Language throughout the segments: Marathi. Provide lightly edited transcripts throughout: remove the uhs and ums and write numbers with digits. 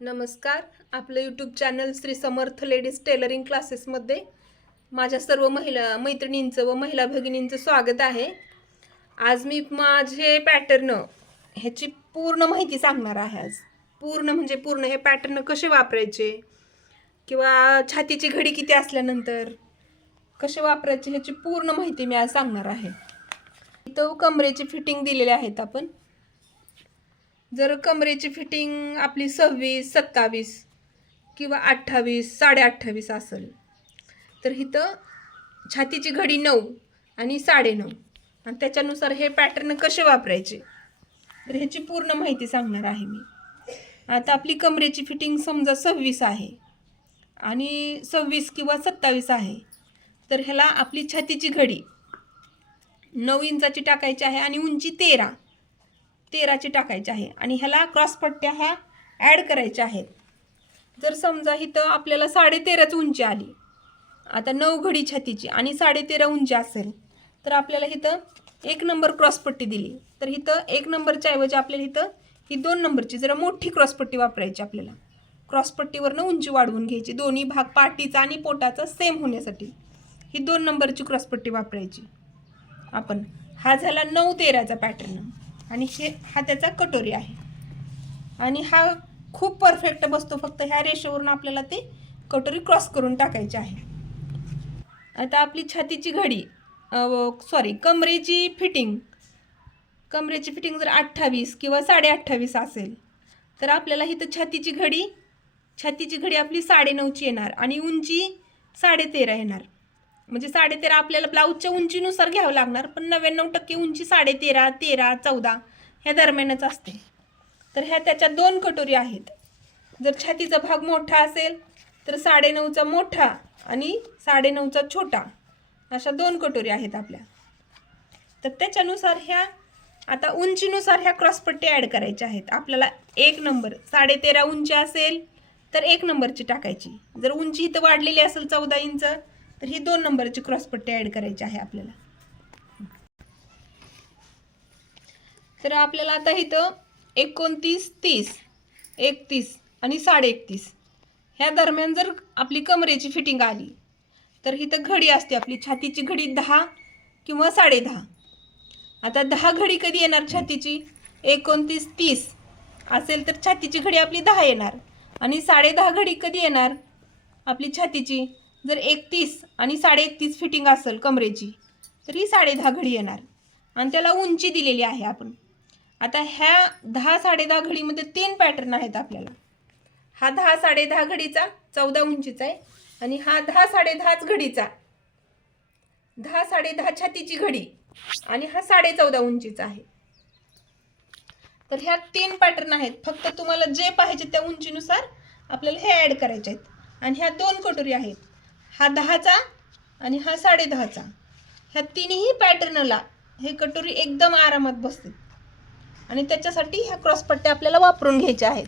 नमस्कार. आपलं YouTube channel Shri Samarth ladies tailoring क्लासेसमध्ये माझ्या सर्व महिला मैत्रिणींचं व महिला भगिनींचं स्वागत आहे. आज मी माझे पॅटर्न ह्याची पूर्ण माहिती सांगणार आहे. आज पूर्ण म्हणजे पूर्ण हे पॅटर्न कसे वापरायचे किंवा छातीची घडी किती असल्यानंतर कसे वापरायचे ह्याची पूर्ण माहिती मी आज सांगणार आहे. इथं कमरेची फिटिंग दिलेली आहेत आपण. जर कमरेची फिटिंग आपली 26, 27 किंवा 28, 28.5 असेल तर इथं छातीची घडी 9 आणि 9.5 आणि त्याच्यानुसार हे पॅटर्न कसे वापरायचे तर ह्याची पूर्ण माहिती सांगणार आहे मी. आता आपली कमरेची फिटिंग समजा 26 आहे आणि 26 किंवा 27 आहे तर ह्याला आपली छातीची घडी 9 इंचाची टाकायची आहे आणि उंची 13ची टाकायची आहे आणि ह्याला क्रॉसपट्ट्या ह्या ॲड करायच्या आहेत. जर समजा इथं आपल्याला 13.5 उंची आली, आता 9 घडी छातीची आणि 13.5 उंची असेल तर आपल्याला इथं 1 नंबर क्रॉसपट्टी दिली तर इथं 1 नंबरच्या ऐवजी आपल्याला इथं ही 2 नंबरची जरा मोठी क्रॉसपट्टी वापरायची. आपल्याला क्रॉसपट्टीवरनं उंची वाढवून घ्यायची, दोन्ही भाग पाठीचा आणि पोटाचा सेम होण्यासाठी ही 2 नंबरची क्रॉसपट्टी वापरायची आपण. हा झाला 9-13चा पॅटर्न आणि हा त्याचा कटोरी आहे आणि हा खूप परफेक्ट बसतो. फक्त ह्या रेषेवरून आपल्याला ते कटोरी क्रॉस करून टाकायची आहे. आता आपली छातीची घडी कमरेची फिटिंग जर 28 किंवा 28.5 असेल तर आपल्याला इथं छातीची घडी आपली 9.5ची येणार आणि उंची 13.5 येणार. म्हणजे 13.5 आपल्याला ब्लाऊजच्या उंचीनुसार घ्यावं लागणार, पण 99% उंची 13.5, 13, 14 ह्या दरम्यानच असते. तर ह्या त्याच्या 2 कटोरी आहेत. जर छातीचा भाग मोठा असेल तर 9.5चा मोठा आणि 9.5चा छोटा अशा 2 कटोरी आहेत आपल्या. तर त्याच्यानुसार ह्या आता उंचीनुसार ह्या क्रॉसपट्टी ॲड करायच्या आहेत. आपल्याला 1 नंबर 13.5 उंची असेल तर 1 नंबरची टाकायची. जर उंची इथं वाढलेली असेल 14 इंच तर ही 2 नंबरची क्रॉसपट्टी ॲड करायची आहे आपल्याला. तर आपल्याला आता इथं 29, 30, 31 आणि 31.5 ह्या दरम्यान जर आपली कमरेची फिटिंग आली तर इथं घडी असते आपली छातीची घडी 10 किंवा 10.5. आता 10 घडी कधी येणार छातीची? 29, 30 असेल तर छातीची घडी आपली 10 येणार आणि 10.5 घडी कधी येणार आपली छातीची? जर 31 आणि 31.5 फिटिंग असेल कमरेची तर ही 10.5 घडी येणार आणि त्याला उंची दिलेली आहे आपण. आता ह्या 10-10.5 घडीमध्ये 3 पॅटर्न आहेत आपल्याला. हा 10-10.5 घडीचा 14 उंचीचा आहे आणि हा 10-10.5 घडीचा 10-10.5 छातीची घडी आणि हा 14.5 उंचीचा आहे. तर ह्या 3 पॅटर्न आहेत. फक्त तुम्हाला जे पाहिजे त्या उंचीनुसार आपल्याला हे ॲड करायचे आहेत. आणि ह्या 2 कटोरी आहेत, हा 10चा आणि हा 10.5चा. ह्या तिन्ही पॅटर्नला हे कटोरी एकदम आरामात बसते आणि त्याच्यासाठी ह्या क्रॉसपट्ट्या आपल्याला वापरून घ्यायच्या आहेत.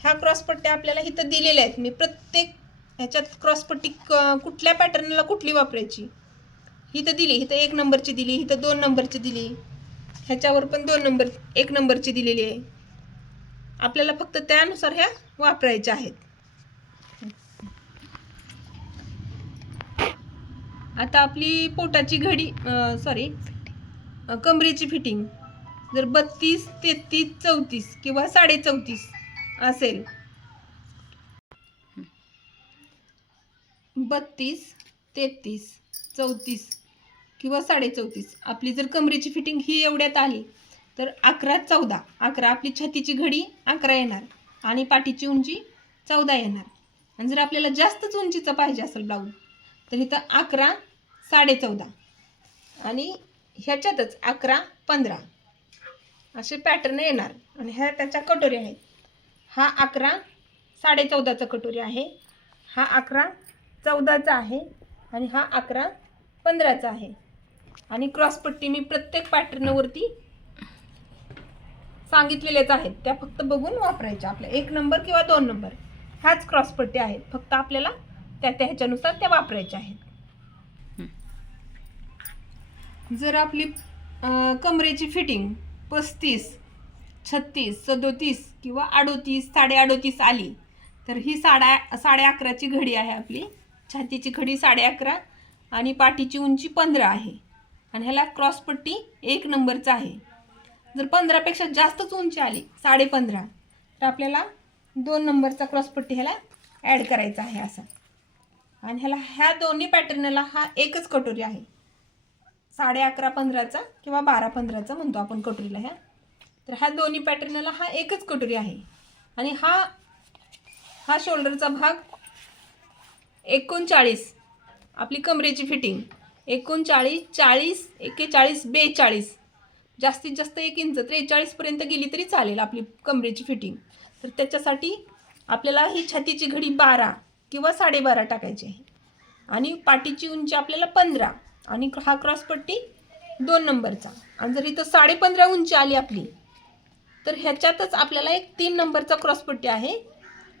ह्या क्रॉसपट्ट्या आपल्याला इथं दिलेल्या आहेत. मी प्रत्येक ह्याच्यात क्रॉसपट्टी कुठल्या पॅटर्नला कुठली वापरायची इथं दिली. इथं 1 नंबरची दिली, इथं 2 नंबरची दिली, ह्याच्यावर पण 1 नंबरची दिलेली आहे. आपल्याला फक्त त्यानुसार ह्या वापरायच्या आहेत. आता आपली पोटाची घडी कमरेची फिटिंग जर 32, 33, 34 किंवा 34.5 असेल, 32, 33, 34 किंवा 34.5 आपली जर कमरेची फिटिंग ही एवढ्यात आली तर 11, 14, 11 आपली छातीची घडी 11 येणार आणि पाठीची उंची 14 येणार. आणि जर आपल्याला जास्तच उंचीचं पाहिजे असेल ब्लाऊज तर इथं 11, 14.5 आणि ह्याच्यातच 11, 15 असे पॅटर्न येणार. आणि ह्या त्याच्या कटोरी आहेत. हा 11, 14.5चा कटोरी आहे, हा 11, 14चा आहे आणि हा 11, 15चा आहे. आणि क्रॉसपट्टी मी प्रत्येक पॅटर्नवरती सांगितलेलेच आहेत, त्या फक्त बघून वापरायच्या. आपल्या 1 नंबर किंवा 2 नंबर ह्याच क्रॉसपट्टी आहेत, फक्त आपल्याला त्या ह्याच्यानुसार त्या वापरायच्या आहेत. जर आपली कमरेची फिटिंग 35 36, 37 किंवा 38, 38.5 आली तर ही 11.5ची घडी आहे आपली. छातीची घडी 11.5 आणि पाठीची उंची 15 आहे आणि ह्याला क्रॉसपट्टी 1 नंबरचा आहे. जर 15पेक्षा जास्तच उंची आली 15.5 तर आपल्याला 2 नंबरचा क्रॉसपट्टी ह्याला ॲड करायचा आहे असा. आणि ह्याला ह्या दोन्ही पॅटर्नला हा एकच कटोरी आहे. 11.5, 15चा किंवा 12, 15चा म्हणतो आपण कटोरीला ह्या. तर हा दोन्ही पॅटर्नला हा एकच कटोरी आहे. आणि हा शोल्डरचा भाग 39 आपली कमरेची फिटिंग 39, 40, 41, 42 जास्तीत जास्त 1 इंच 43पर्यंत गेली तरी चालेल आपली कमरेची फिटिंग. तर त्याच्यासाठी आपल्याला ही छातीची घडी 12 किंवा 12.5 टाकायची आहे आणि पाठीची उंची आपल्याला 15 आणि हा क्रॉसपट्टी 2 नंबरचा. आणि जर इथं 15.5 उंची आली आपली तर ह्याच्यातच आपल्याला एक 3 नंबरचा क्रॉसपट्टी आहे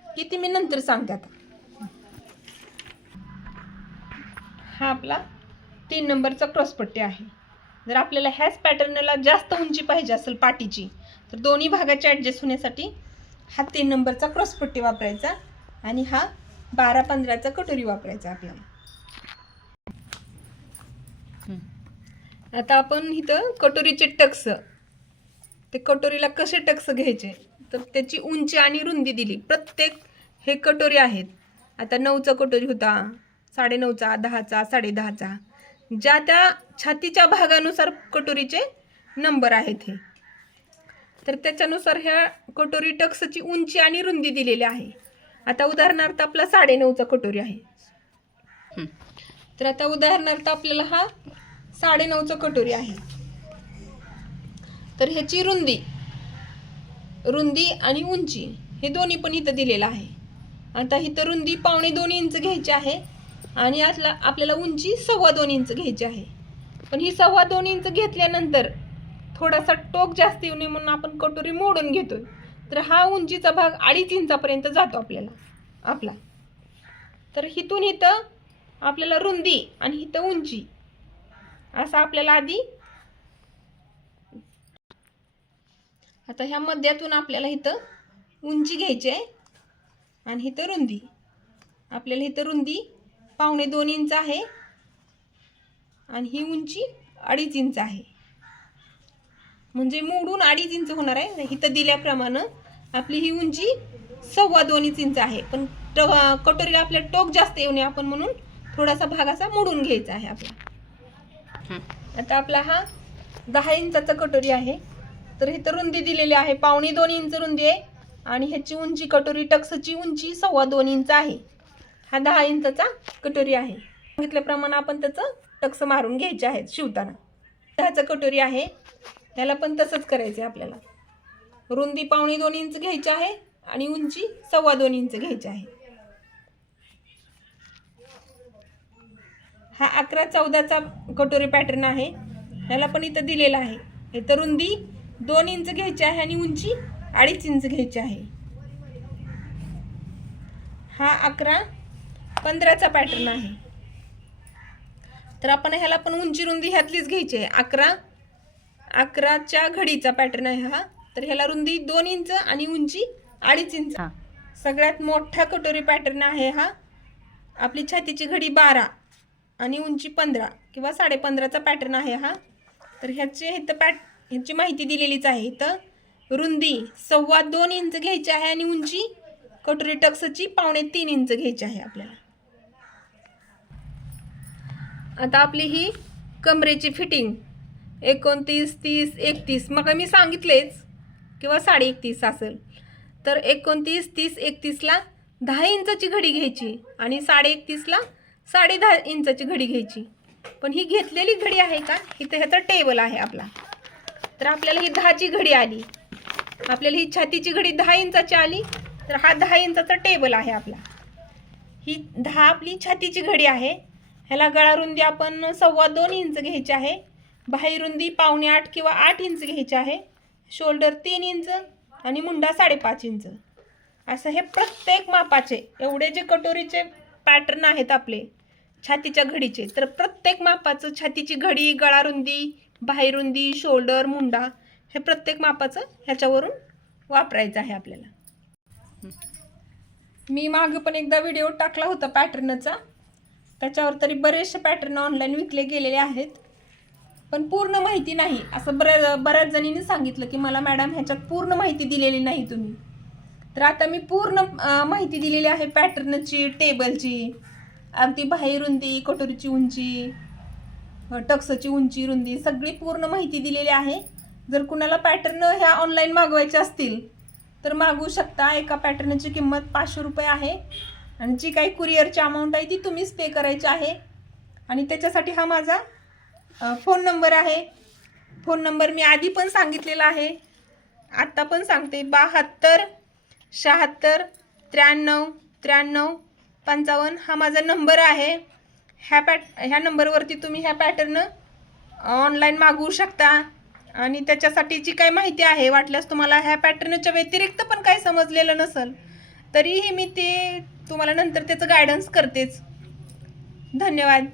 की ती मी नंतर सांगते आता. हा आपला 3 नंबरचा क्रॉसपट्टी आहे. जर आपल्याला ह्याच पॅटर्नला जास्त उंची पाहिजे असेल पाठीची तर दोन्ही भागाचे ॲडजस्ट होण्यासाठी हा 3 नंबरचा क्रॉसपट्टी वापरायचा आणि हा 12, 15चा कटोरी वापरायचा आपल्याला. आता आपण इथं कटोरीचे टक्स, ते कटोरीला कसे टक्स घ्यायचे तर त्याची उंची आणि रुंदी दिली. प्रत्येक हे कटोरी आहेत. आता 9चा कटोरी होता, 9.5चा, 10चा, 10.5चा, ज्या त्या छातीच्या भागानुसार कटोरीचे नंबर आहेत हे. तर त्याच्यानुसार ह्या कटोरी टक्सची उंची आणि रुंदी दिलेली आहे. आता उदाहरणार्थ आपला 9.5चा कटोरी आहे. तर आता उदाहरणार्थ आपल्याला हा 9.5चा कटोरी आहे. तर ह्याची रुंदी आणि उंची हे दोन्ही पण इथं दिलेलं आहे. आता इथं रुंदी 1.25 इंच घ्यायची आहे आणि आपल्याला उंची 2.25 इंच घ्यायची आहे. पण ही 2.25 इंच घेतल्यानंतर थोडासा टोक जास्त येऊ नये म्हणून आपण कटोरी मोडून घेतोय. तर हा उंचीचा भाग 2.5 इंचापर्यंत जातो आपला. तर इथून इथं आपल्याला रुंदी आणि इथं उंची असं आपल्याला आधी. आता ह्या मध्यातून आपल्याला इथं उंची घ्यायची आहे आणि इथं रुंदी. आपल्याला इथं रुंदी 1.25 इंच आहे आणि ही उंची 2.5 इंच आहे. म्हणजे मोडून 2.5 इंच होणार आहे. इथं दिल्याप्रमाणे आपली ही उंची 2.25 इंच आहे. पण कटोरीला आपल्या टोक जास्त येऊ नये आपण म्हणून थोडासा भाग असा मोडून घ्यायचा आहे आपला. आता आपला हा 10 इंचाचा कटोरी आहे. तर इथं रुंदी दिलेली आहे 1.25 इंच रुंदी आहे आणि ह्याची उंची कटोरी टक्सची उंची 2.25 इंच आहे. हा 10 इंचाचा कटोरी आहे. सांगितल्याप्रमाणे आपण त्याचं टक्स मारून घ्यायचे आहेत शिवताना. 10चा कटोरी आहे त्याला पण तसंच करायचं आहे आपल्याला. रुंदी 1.25 इंच घ्यायची आहे आणि उंची 2.25 इंच घ्यायची आहे. हा 11-14चा कटोरी पॅटर्न आहे. ह्याला पण इथं दिलेला आहे. इथं रुंदी 2 इंच घ्यायची आहे आणि उंची 2.5 इंच घ्यायची आहे. हा 11-15चा पॅटर्न आहे. तर आपण ह्याला पण उंची रुंदी ह्यातलीच घ्यायची आहे. 11च्या घडीचा पॅटर्न आहे हा. तर ह्याला रुंदी 2 इंच आणि उंची 2.5 इंच. सगळ्यात मोठा कटोरी पॅटर्न आहे हा. आपली छातीची घडी 12 आणि उंची 15 किंवा 15.5चा पॅटर्न आहे हा. तर ह्याची माहिती दिलेलीच आहे. इथं रुंदी 2.25 इंच घ्यायची आहे आणि उंची कटोरी टक्सची 2.25 इंच घ्यायची आहे आपल्याला. आता आपली ही कमरेची फिटिंग 29, 30, 31 मग मी सांगितलेच किंवा 31.5 असेल. तर 29, 30, 31ला 10 इंचाची घडी घ्यायची आणि 31.5ला 10.5 इंचाची घडी घ्यायची. पण ही घेतलेली घडी आहे का इथं ह्याचा टेबल आहे आपला. तर आपल्याला ही 10ची घडी आली. आपल्याला ही छातीची घडी 10 इंचाची आली. तर हा 10 इंचाचा टेबल आहे आपला. ही 10 आपली छातीची घडी आहे. ह्याला गळा रुंदी आपण 2.25 इंच घ्यायची आहे. बाही रुंदी 7.25 किंवा 8 इंच घ्यायची आहे. शोल्डर 3 इंच आणि मुंडा 5.5 इंच. असं हे प्रत्येक मापाचे एवढे जे कटोरीचे पॅटर्न आहेत आपले छातीच्या घडीचे, तर प्रत्येक मापाचं छातीची घडी, गळा रुंदी, बाही रुंदी, शोल्डर, मुंडा हे प्रत्येक मापाचं ह्याच्यावरून वापरायचं आहे आपल्याला. मी मागं पण एकदा व्हिडिओ टाकला होता पॅटर्नचा, त्याच्यावर तरी बरेचसे पॅटर्न ऑनलाईन विकले गेलेले आहेत, पण पूर्ण माहिती नाही असं बऱ्याच जणींनी सांगितलं की मला मॅडम ह्याच्यात पूर्ण माहिती दिलेली नाही तुम्ही. तर आता मी पूर्ण माहिती दिलेली आहे पॅटर्नची, टेबलची, अगदी बाही रुंदी, कटोरीची उंची, टक्सची उंची रुंदी सगळी पूर्ण माहिती दिलेली आहे. जर कुणाला पॅटर्न ह्या ऑनलाईन मागवायचे असतील तर मागवू शकता. एका पॅटर्नची किंमत 500 रुपये आहे आणि जी काही कुरिअरची अमाऊंट आहे ती तुम्हीच पे करायची आहे. आणि त्याच्यासाठी हा माझा फोन नंबर आहे. फोन नंबर मी आधी पण सांगितलेला आहे, आत्ता पण सांगते. 72 76 93 93 55 हा माझा नंबर आहे. ह्या नंबरवरती तुम्ही ह्या पॅटर्न ऑनलाईन मागवू शकता. आणि त्याच्यासाठी जी काही माहिती आहे, वाटल्यास तुम्हाला ह्या पॅटर्नच्या व्यतिरिक्त पण काही समजलेलं नसेल तरीही मी ते तुम्हाला नंतर त्याचं गायडन्स करतेच. धन्यवाद.